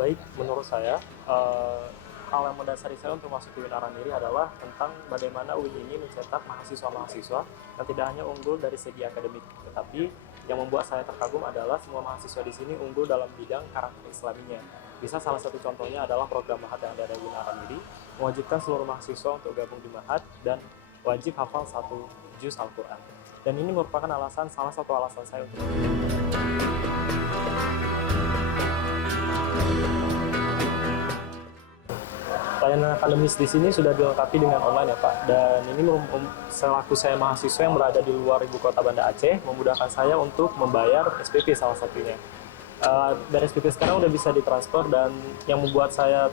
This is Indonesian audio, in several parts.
Baik, menurut saya, hal yang mendasari saya untuk masuk ke UIN Araniri adalah tentang bagaimana UIN ini mencetak mahasiswa-mahasiswa yang tidak hanya unggul dari segi akademik, tetapi yang membuat saya terkagum adalah semua mahasiswa di sini unggul dalam bidang karakter Islaminya. Bisa salah satu contohnya adalah program Mahat yang ada di UIN Araniri, mewajibkan seluruh mahasiswa untuk gabung di Mahat dan wajib hafal satu juz Al-Quran. Dan ini merupakan salah satu alasan saya untuk layanan akademis di sini sudah dilengkapi dengan online ya Pak. Dan ini selaku saya mahasiswa yang berada di luar ibu kota Banda Aceh, memudahkan saya untuk membayar SPP salah satunya. Dari SPP sekarang udah bisa ditransfer, dan yang membuat saya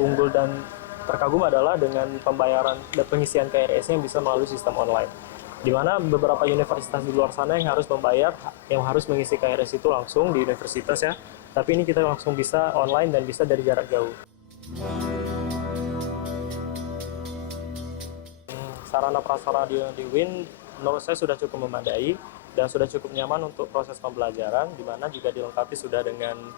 unggul dan terkagum adalah dengan pembayaran dan pengisian KRS-nya yang bisa melalui sistem online. Di mana beberapa universitas di luar sana yang harus membayar, yang harus mengisi KRS itu langsung di universitas ya. Tapi ini kita langsung bisa online dan bisa dari jarak jauh. Sarana prasarana di UIN menurut saya sudah cukup memadai dan sudah cukup nyaman untuk proses pembelajaran, di mana juga dilengkapi sudah dengan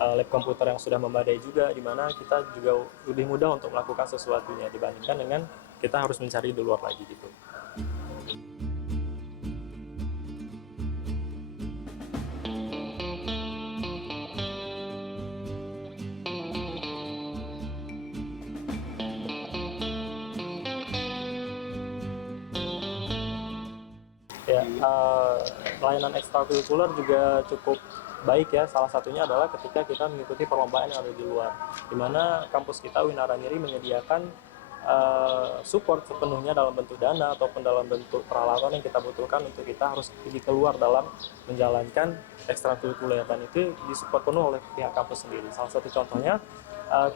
lab komputer yang sudah memadai juga, di mana kita juga lebih mudah untuk melakukan sesuatunya dibandingkan dengan kita harus mencari di luar lagi gitu. Ya, layanan ekstrakurikuler juga cukup baik ya. Salah satunya adalah ketika kita mengikuti perlombaan yang ada di luar, di mana kampus kita UIN Araniri menyediakan support sepenuhnya dalam bentuk dana ataupun dalam bentuk peralatan yang kita butuhkan untuk kita harus pergi keluar dalam menjalankan ekstrakurikuler, dan itu disupport penuh oleh pihak kampus sendiri. Salah satu contohnya,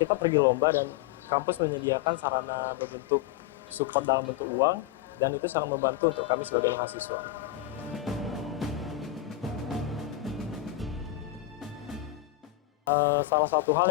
kita pergi lomba dan kampus menyediakan sarana berbentuk support dalam bentuk uang, dan itu sangat membantu untuk kami sebagai mahasiswa. Salah satu hal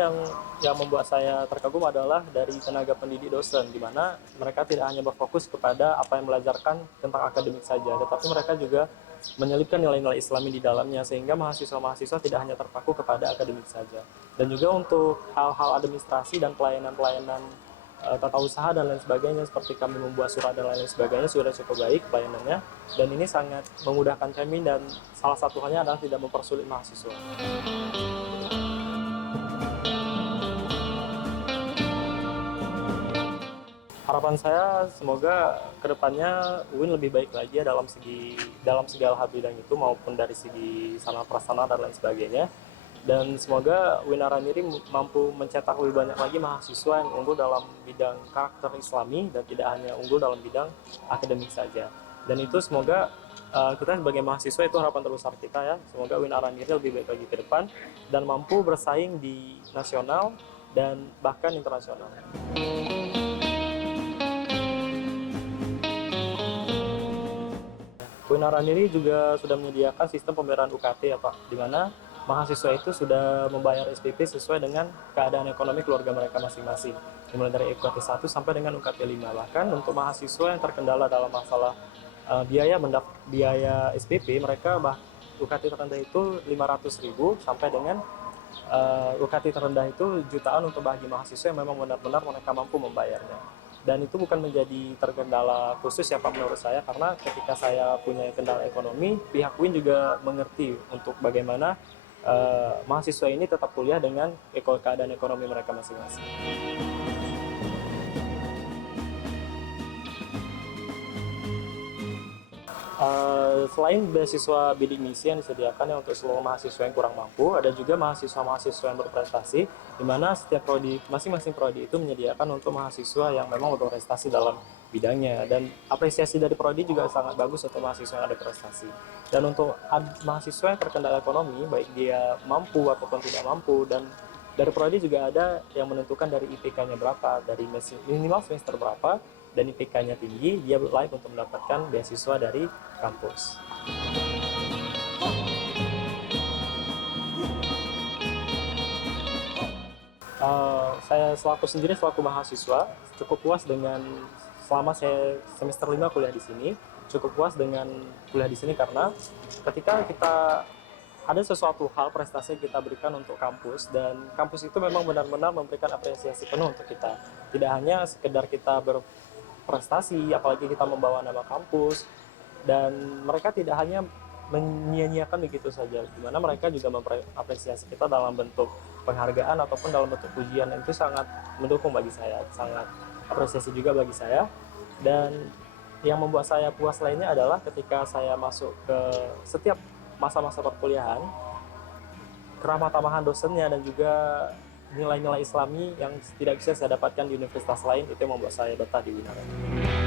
yang membuat saya terkagum adalah dari tenaga pendidik dosen, di mana mereka tidak hanya berfokus kepada apa yang belajarkan tentang akademik saja, tetapi mereka juga menyelipkan nilai-nilai Islami di dalamnya, sehingga mahasiswa-mahasiswa tidak hanya terpaku kepada akademik saja. Dan juga untuk hal-hal administrasi dan pelayanan-pelayanan tata usaha dan lain sebagainya, seperti kami membuat surat dan lain sebagainya, sudah cukup baik pelayanannya, dan ini sangat memudahkan kami, dan salah satu halnya adalah tidak mempersulit mahasiswa. Harapan saya semoga kedepannya UIN lebih baik lagi ya dalam segala hal bidang itu, maupun dari segi sarana prasarana dan lain sebagainya. Dan semoga UIN Araniri mampu mencetak lebih banyak lagi mahasiswa yang unggul dalam bidang karakter Islami dan tidak hanya unggul dalam bidang akademik saja. Dan itu semoga kita sebagai mahasiswa, itu harapan terbesar kita ya. Semoga UIN Araniri lebih baik lagi ke depan dan mampu bersaing di nasional dan bahkan internasional. UIN Araniri juga sudah menyediakan sistem pembayaran UKT ya Pak, di mana mahasiswa itu sudah membayar SPP sesuai dengan keadaan ekonomi keluarga mereka masing-masing, dimulai dari UKT 1 sampai dengan UKT 5. Bahkan untuk mahasiswa yang terkendala dalam masalah biaya SPP, mereka UKT terendah itu 500.000 sampai dengan UKT terendah itu jutaan untuk bagi mahasiswa yang memang benar-benar mereka mampu membayarnya. Dan itu bukan menjadi terkendala khusus ya Pak menurut saya, karena ketika saya punya kendala ekonomi, pihak UIN juga mengerti untuk bagaimana mahasiswa ini tetap kuliah dengan keadaan ekonomi mereka masing-masing. Selain beasiswa bidik misi yang disediakan untuk seluruh mahasiswa yang kurang mampu, ada juga mahasiswa-mahasiswa yang berprestasi, di mana setiap prodi, masing-masing prodi itu menyediakan untuk mahasiswa yang memang berprestasi dalam bidangnya, dan apresiasi dari prodi juga sangat bagus untuk mahasiswa yang ada prestasi. Dan untuk mahasiswa yang terkendala ekonomi, baik dia mampu ataupun tidak mampu, dan dari prodi juga ada yang menentukan dari IPK-nya berapa, dari minimal semester berapa, dan IPK-nya tinggi, dia layak untuk mendapatkan beasiswa dari kampus. Saya selaku mahasiswa cukup puas dengan selama saya semester 5 kuliah di sini, cukup puas dengan kuliah di sini karena ketika kita ada sesuatu hal prestasi yang kita berikan untuk kampus, dan kampus itu memang benar-benar memberikan apresiasi penuh untuk kita. Tidak hanya sekedar kita berprestasi, apalagi kita membawa nama kampus, dan mereka tidak hanya menyia-nyiakan begitu saja, dimana mereka juga mengapresiasi kita dalam bentuk penghargaan ataupun dalam bentuk pujian. Itu sangat mendukung bagi saya, sangat apresiasi juga bagi saya. Dan yang membuat saya puas lainnya adalah ketika saya masuk ke setiap masa-masa perkuliahan, keramah tamahan dosennya dan juga nilai-nilai islami yang tidak bisa saya dapatkan di universitas lain, itu yang membuat saya betah di Winara.